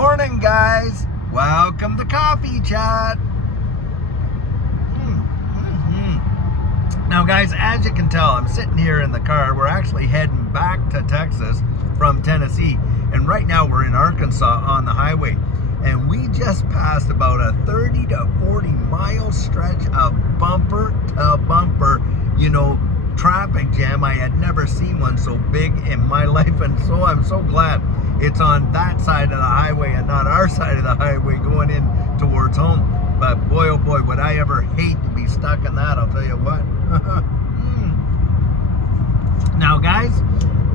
Morning, guys. Welcome to Coffee Chat. Now, guys, as you can tell, I'm sitting here in the car. We're actually heading back to Texas from Tennessee. And right now we're in Arkansas on the highway. And we just passed about a 30 to 40 mile stretch of bumper to bumper, traffic jam. I had never seen one so big in my life. And so I'm so glad it's on that side of the highway and not our side of the highway going in towards home. But boy, oh boy, would I ever hate to be stuck in that, I'll tell you what. Now, guys,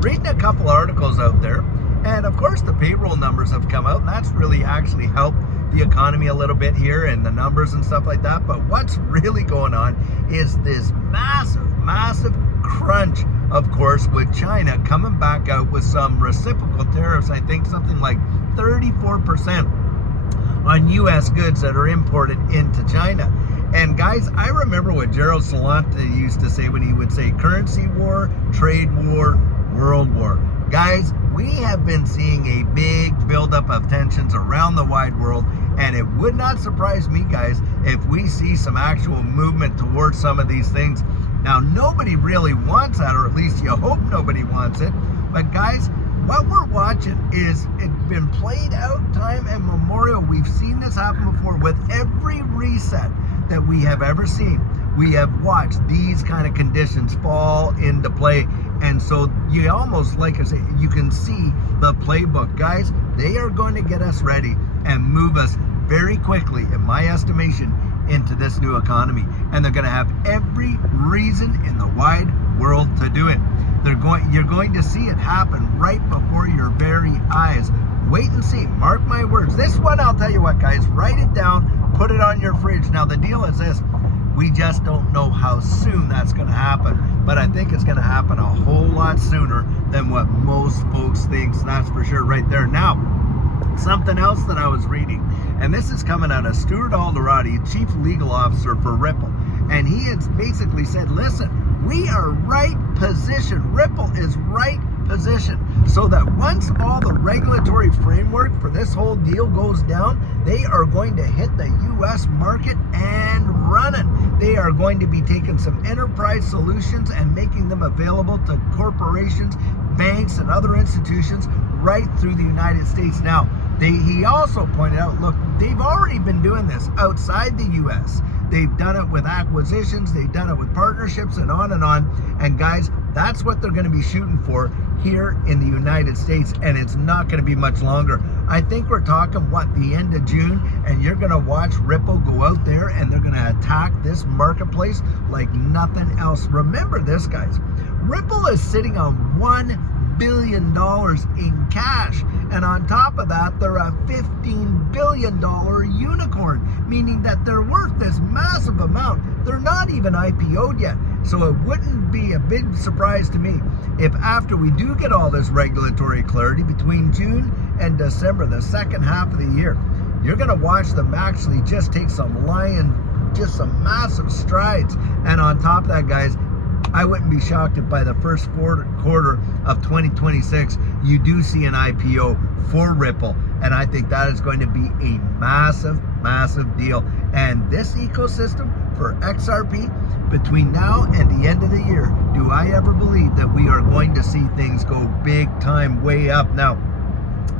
reading a couple articles out there, and of course the payroll numbers have come out, and that's really actually helped the economy a little bit here and the numbers and stuff like that. But what's really going on is this massive crunch, of course, with China coming back out with some reciprocal tariffs. I think something like 34% on U.S. goods that are imported into China. And guys, I remember what Gerald Salanta used to say when he would say currency war, trade war, world war. Guys, we have been seeing a big buildup of tensions around the wide world, and it would not surprise me, guys, if we see some actual movement towards some of these things. Now, nobody really wants that, or at least you hope nobody wants it. But guys, what we're watching is it's been played out time immemorial. We've seen this happen before with every reset that we have ever seen. We have watched these kind of conditions fall into play. And so you almost, like I say, you can see the playbook. Guys, they are going to get us ready and move us very quickly, in my estimation, into this new economy. And they're going to have every reason in the wide world to do it. You're going to see it happen right before your very eyes. Wait and see. Mark my words. This one, I'll tell you what, guys, write it down, put it on your fridge. Now, the deal is this. We just don't know how soon that's going to happen. But I think it's going to happen a whole lot sooner than what most folks think. So that's for sure right there. Now, something else that I was reading, and this is coming out of Stuart Alderati, Chief Legal Officer for Ripple. And he has basically said, listen, we are right positioned. Ripple is right position, so that once all the regulatory framework for this whole deal goes down, they are going to hit the U.S. market and running. They are going to be taking some enterprise solutions and making them available to corporations, banks, and other institutions right through the United States. Now, he also pointed out, look, they've already been doing this outside the U.S. They've done it with acquisitions, they've done it with partnerships, and on and on. And guys, that's what they're going to be shooting for here in the United States, and it's not going to be much longer. I think we're talking, the end of June, and you're going to watch Ripple go out there, and they're going to attack this marketplace like nothing else. Remember this, guys. Ripple is sitting on $1 billion in cash, and on top of that, they're a $15 billion unicorn, meaning that they're worth this massive amount. They're not even IPO'd yet. So it wouldn't be a big surprise to me if after we do get all this regulatory clarity between June and December, the second half of the year, you're going to watch them actually just take some massive strides. And on top of that, guys, I wouldn't be shocked if by the first quarter of 2026, you do see an IPO for Ripple. And I think that is going to be a massive deal. And this ecosystem for XRP, between now and the end of the year, do I ever believe that we are going to see things go big time way up? Now,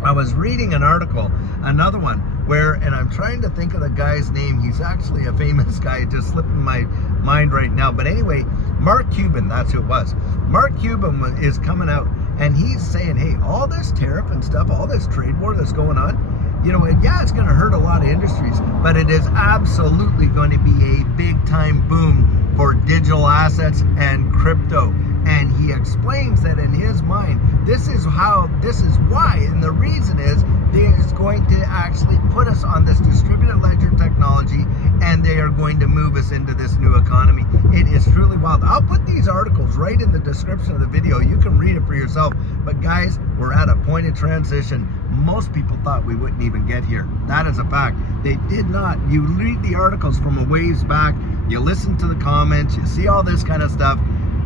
I was reading an article, another one, where, and I'm trying to think of the guy's name. He's actually a famous guy, it just slipping my mind right now. But anyway, Mark Cuban, that's who it was. Mark Cuban is coming out, and he's saying, hey, all this tariff and stuff, all this trade war that's going on, it's going to hurt a lot of industries, but it is absolutely going to be a big time boom for digital assets and crypto. And he explains that in his mind, this is why, and the reason is it's going to actually put us on this distributed ledger technology, and they are going to move us into this new economy. It is truly wild. I'll put these articles right in the description of the video. You can read it for yourself. But guys, we're at a point of transition. Most people thought we wouldn't even get here. That is a fact. They did not. You read the articles from a ways back, you listen to the comments, you see all this kind of stuff.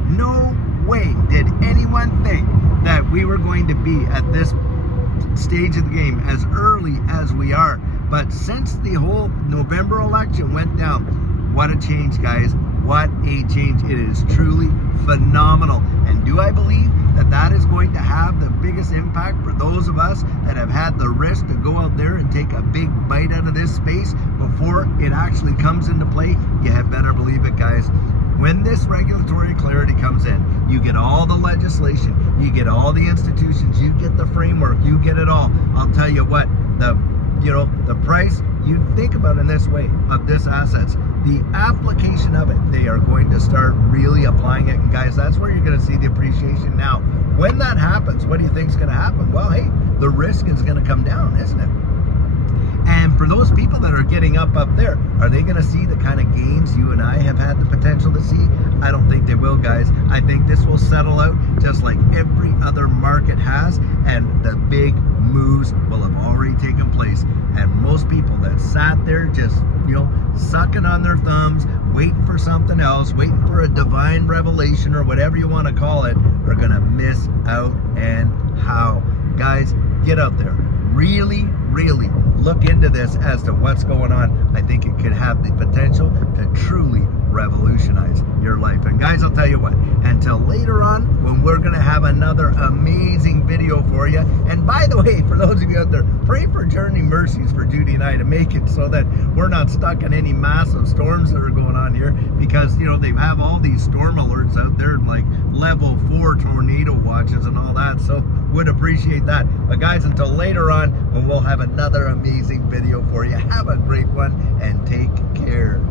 No way did anyone think that we were going to be at this stage of the game, as early as we are. But since the whole November election went down, what a change, guys. What a change. It is truly phenomenal. And do I believe that that is going to have the biggest impact for those of us that have had the risk to go out there and take a big bite out of this space before it actually comes into play? You had better believe it, guys. When this regulatory clarity comes in, you get all the legislation, you get all the institutions, you get the framework, you get it all. I'll tell you what, the price, you think about in this way of this assets, the application of it, they are going to start really applying it. And guys, that's where you're going to see the appreciation. Now, when that happens, what do you think is going to happen? Well, hey, the risk is going to come down, isn't it? And for those people that are getting up there, are they going to see the kind of gains you and I have had the potential to see? I don't think they will, guys. I think this will settle out just like every other market has, and the big moves will have already taken place. And most people that sat there just, sucking on their thumbs, waiting for something else, waiting for a divine revelation or whatever you want to call it, are going to miss out. And how? Guys, get out there. Really look into this as to what's going on. I think it could have the potential to truly revolutionize your life. And guys, I'll tell you what, until later on when we're going to have another amazing video for you. And by the way, for those of you out there, pray for journey mercies for Judy and I to make it so that we're not stuck in any massive storms that are going on here, because they have all these storm alerts out there, like level 4 tornado watches and all that. So would appreciate that. But guys, until later on when we'll have another amazing video for you, have a great one and take care.